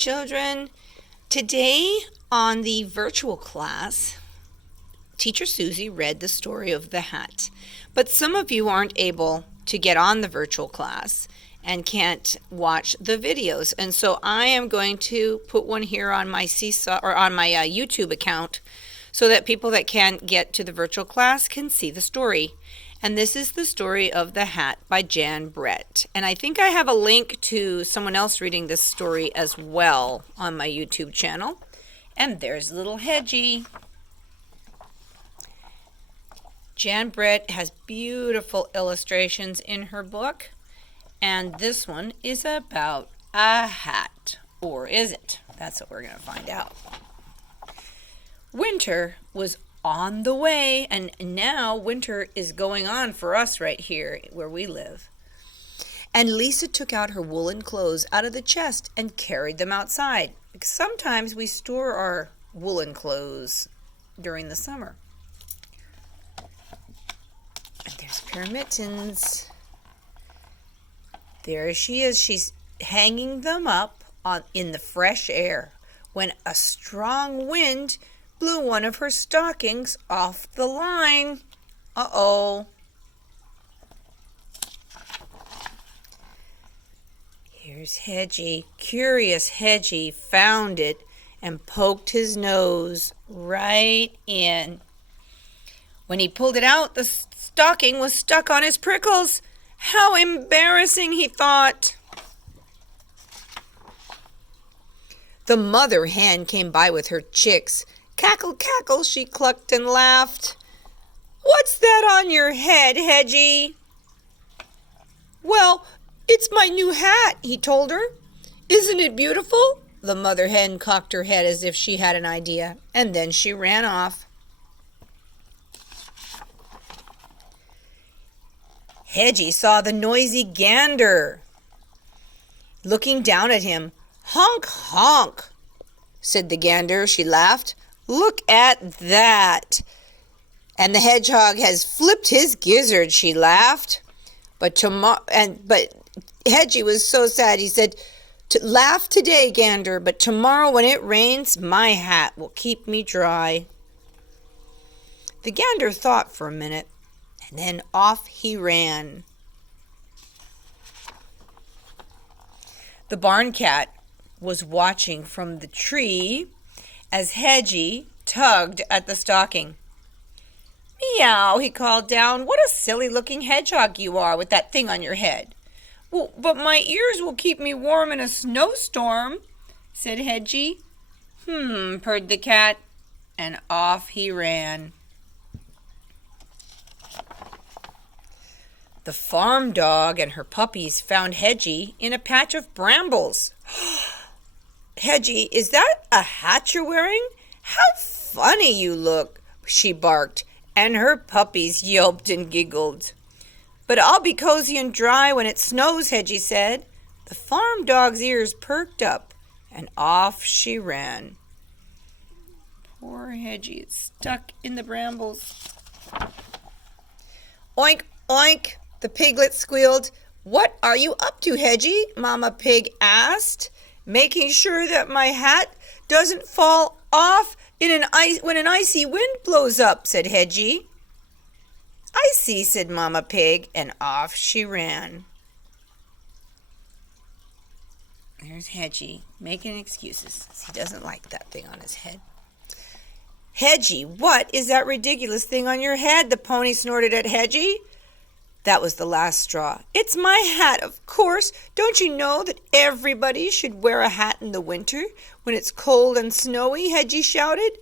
children. Today on the virtual class, Teacher Susie read the story of the hat. But some of you aren't able to get on the virtual class and can't watch the videos. And so I am going to put one here on my Seesaw or on my YouTube account so that people that can't get to the virtual class can see the story. And this is the story of the hat by Jan Brett. And I think I have a link to someone else reading this story as well on my YouTube channel. And there's little Hedgie. Jan Brett has beautiful illustrations in her book. And this one is about a hat. Or is it? That's what we're going to find out. Winter was on the way, and now winter is going on for us right here where we live. And Lisa took out her woolen clothes out of the chest and carried them outside. Sometimes we store our woolen clothes during the summer. And there's a pair of mittens. There she is. She's hanging them up in the fresh air when a strong wind blew one of her stockings off the line. Uh-oh. Here's Hedgie. Curious Hedgie found it and poked his nose right in. When he pulled it out, the stocking was stuck on his prickles. How embarrassing, he thought. The mother hen came by with her chicks. Cackle, cackle, she clucked and laughed. What's that on your head, Hedgie? Well, it's my new hat, he told her. Isn't it beautiful? The mother hen cocked her head as if she had an idea, and then she ran off. Hedgie saw the noisy gander looking down at him. Honk, honk, said the gander. She laughed. Look at that. And the hedgehog has flipped his gizzard, she laughed. But Hedgie was so sad, he said, laugh today, gander, but tomorrow when it rains, my hat will keep me dry. The gander thought for a minute, and then off he ran. The barn cat was watching from the tree as Hedgie tugged at the stocking. Meow, he called down. What a silly-looking hedgehog you are with that thing on your head. Well, but my ears will keep me warm in a snowstorm, said Hedgie. Purred the cat, and off he ran. The farm dog and her puppies found Hedgie in a patch of brambles. Hedgie, is that a hat you're wearing? How funny you look, she barked, and her puppies yelped and giggled. But I'll be cozy and dry when it snows, Hedgie said. The farm dog's ears perked up, and off she ran. Poor Hedgie is stuck in the brambles. Oink, oink, the piglet squealed. What are you up to, Hedgie? Mama Pig asked. Making sure that my hat doesn't fall off when an icy wind blows up, said Hedgie. I see, said Mama Pig, and off she ran. There's Hedgie making excuses. He doesn't like that thing on his head. Hedgie, what is that ridiculous thing on your head? The pony snorted at Hedgie. That was the last straw. It's my hat, of course. Don't you know that everybody should wear a hat in the winter when it's cold and snowy? Hedgie shouted.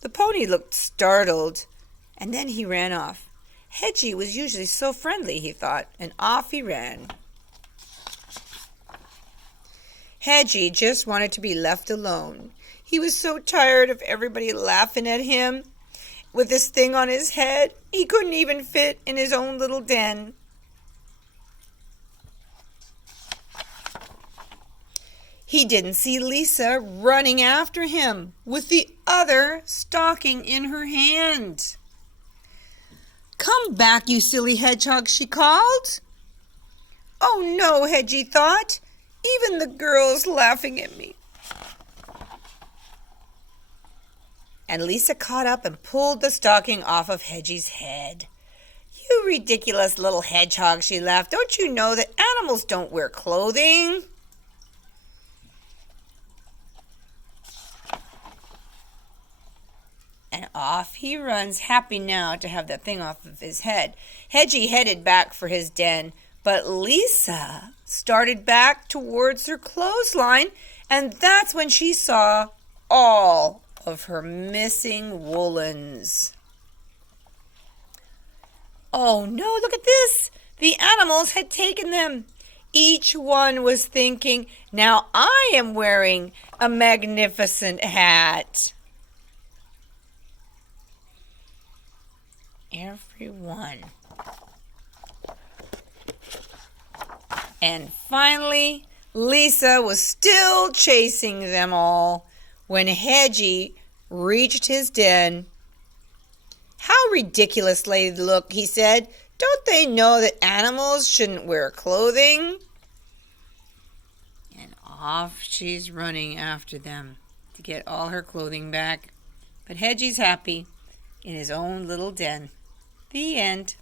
The pony looked startled, and then he ran off. Hedgie was usually so friendly, he thought, and off he ran. Hedgie just wanted to be left alone. He was so tired of everybody laughing at him. With this thing on his head, he couldn't even fit in his own little den. He didn't see Lisa running after him with the other stocking in her hand. Come back, you silly hedgehog, she called. Oh no, Hedgie thought. Even the girl's laughing at me. And Lisa caught up and pulled the stocking off of Hedgie's head. "You ridiculous little hedgehog," she laughed. "Don't you know that animals don't wear clothing?" And off he runs, happy now to have that thing off of his head. Hedgie headed back for his den, but Lisa started back towards her clothesline, and that's when she saw all of her missing woolens. Oh no, look at this! The animals had taken them. Each one was thinking, "Now I am wearing a magnificent hat." Everyone. And finally, Lisa was still chasing them all when Hedgie reached his den. "How ridiculous they look," he said. "Don't they know that animals shouldn't wear clothing?" And off she's running after them to get all her clothing back. But Hedgie's happy in his own little den. The end.